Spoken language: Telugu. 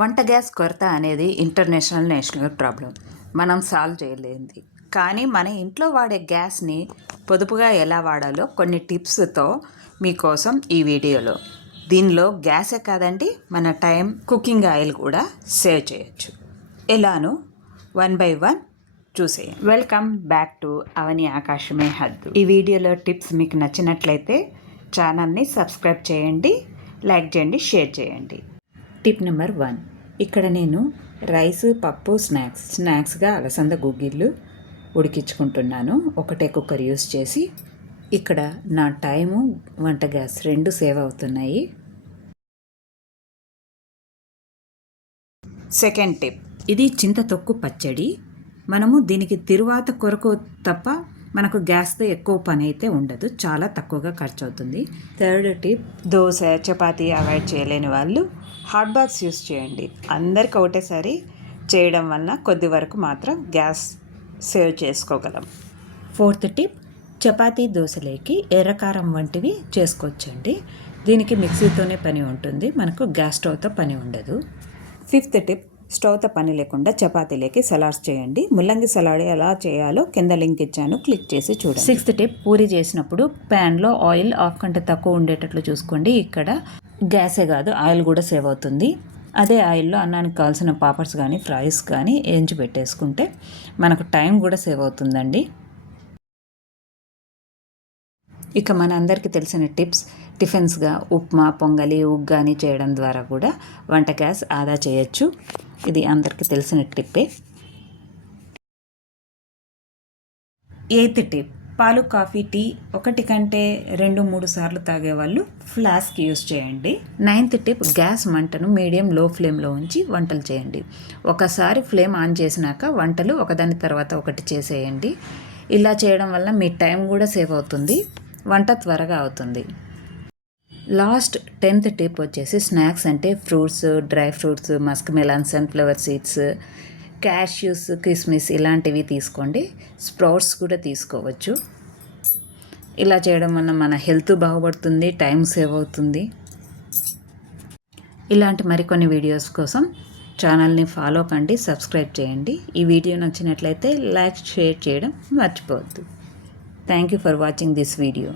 వంట గ్యాస్ కొరత అనేది ఇంటర్నేషనల్ నేషనల్ ప్రాబ్లం. మనం సాల్వ్ చేయలేనిది. కానీ మన ఇంట్లో వాడే గ్యాస్ని పొదుపుగా ఎలా వాడాలో కొన్ని టిప్స్తో మీకోసం ఈ వీడియోలో. దీనిలో గ్యాసే కాదండి, మన టైం, కుకింగ్ ఆయిల్ కూడా సేవ్ చేయొచ్చు. ఎలానో 1 by 1 చూసేయండి. వెల్కమ్ బ్యాక్ టు అవని ఆకాశమే హద్దు. ఈ వీడియోలో టిప్స్ మీకు నచ్చినట్లయితే ఛానల్ని సబ్స్క్రైబ్ చేయండి, లైక్ చేయండి, షేర్ చేయండి. Tip number 1. ఇక్కడ నేను రైస్, పప్పు, స్నాక్స్గా అలసంద గుగ్గిళ్ళు ఉడికించుకుంటున్నాను. ఒకటే కుక్కర్ యూస్ చేసి. ఇక్కడ నా టైము, వంట గ్యాస్ 2 సేవ్ అవుతున్నాయి. Second tip. ఇది చింతతొక్కు పచ్చడి. మనము దీనికి తిరువాత కొరకు తప్ప మనకు గ్యాస్తో ఎక్కువ పని అయితే ఉండదు, చాలా తక్కువగా ఖర్చు అవుతుంది. Third tip. Dosa, chapati avoid చేయలేని వాళ్ళు హాట్ బాక్స్ యూస్ చేయండి. అందరికి ఒకటేసారి చేయడం వలన కొద్ది వరకు మాత్రం గ్యాస్ సేవ్ చేసుకోగలం. Fourth tip. చపాతీ, దోశలేకి ఎర్రకారం వంటివి చేసుకోవచ్చండి. దీనికి మిక్సీతోనే పని ఉంటుంది, మనకు గ్యాస్ స్టవ్తో పని ఉండదు. Fifth tip. స్టవ్తో పని లేకుండా చపాతీలేకి సలాడ్స్ చేయండి. ముల్లంగి సలాడ్ ఎలా చేయాలో కింద లింక్ ఇచ్చాను, క్లిక్ చేసి చూడండి. Sixth tip. పూరి చేసినప్పుడు ప్యాన్లో ఆయిల్ హాఫ్ కంటే తక్కువ ఉండేటట్లు చూసుకోండి. ఇక్కడ గ్యాసే కాదు, ఆయిల్ కూడా సేవ్ అవుతుంది. అదే ఆయిల్లో అన్నానికి కావాల్సిన పాపడ్స్ కానీ ఫ్రైస్ కానీ వేయించి పెట్టేసుకుంటే మనకు టైం కూడా సేవ్ అవుతుందండి. ఇక మన అందరికీ తెలిసిన టిప్స్. టిఫిన్స్గా ఉప్మా, పొంగలి, ఉగ్గాని చేయడం ద్వారా కూడా వంట గ్యాస్ ఆదా చేయొచ్చు. ఇది అందరికీ తెలిసిన టిప్పే. Eighth tip. పాలు, కాఫీ, టీ 1 కంటే 2-3 సార్లు తాగేవాళ్ళు ఫ్లాస్క్ యూస్ చేయండి. Ninth tip. గ్యాస్ మంటను మీడియం లో ఫ్లేమ్లో ఉంచి వంటలు చేయండి. ఒకసారి ఫ్లేమ్ ఆన్ చేసినాక వంటలు ఒకదాని తర్వాత ఒకటి చేసేయండి. ఇలా చేయడం వల్ల మీ టైం కూడా సేవ్ అవుతుంది, వంట త్వరగా అవుతుంది. లాస్ట్ 10th టిప్ వచ్చేసి స్నాక్స్ అంటే fruits, dry fruits, Musk melon, sunflower seeds, cashews, కిస్మిస్ ఇలాంటివి తీసుకోండి. స్ప్రౌట్స్ కూడా తీసుకోవచ్చు. ఇలా చేయడం వల్ల మన హెల్త్ బాగుపడుతుంది, టైం సేవ్ అవుతుంది. ఇలాంటి మరికొన్ని వీడియోస్ కోసం ఛానల్ని ఫాలో కండి, సబ్స్క్రైబ్ చేయండి. ఈ వీడియో నచ్చినట్లయితే లైక్, షేర్ చేయడం మర్చిపోవద్దు. Thank you for watching this video.